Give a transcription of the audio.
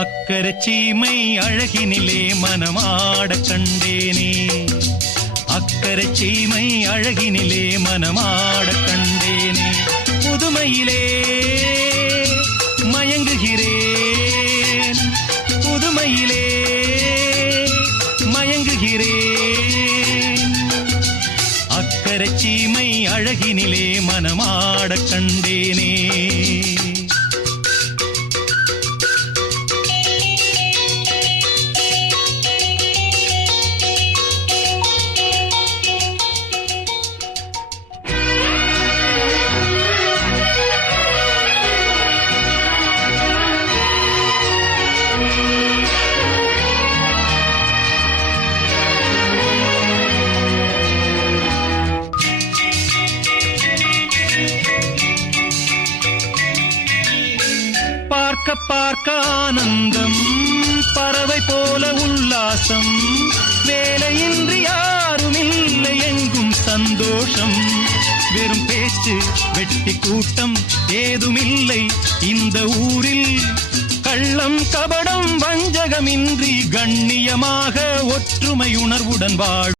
அக்கரை சீமை அழகினிலே மனமாடக் கண்டேனே. அக்கரை சீமை அழகினிலே மனமாடக் கண்டேனே. புதுமையிலே மயங்குகிறேன், புதுமையிலே மயங்குகிறேன். அக்கரை சீமை அழகினிலே மனமாடக் கண்டேனே. பார்க்க பார்க்க ஆனந்தம், பறவை போல உல்லாசம், வேலையின்றி யாரும் இல்லை எங்கும் சந்தோஷம். வெறும் பேச்சு வெட்டி கூட்டம் ஏதுமில்லை இந்த ஊரில். கள்ளம் கபடம் வஞ்சகமின்றி கண்ணியமாக ஒற்றுமை உணர்வுடன் வாழ்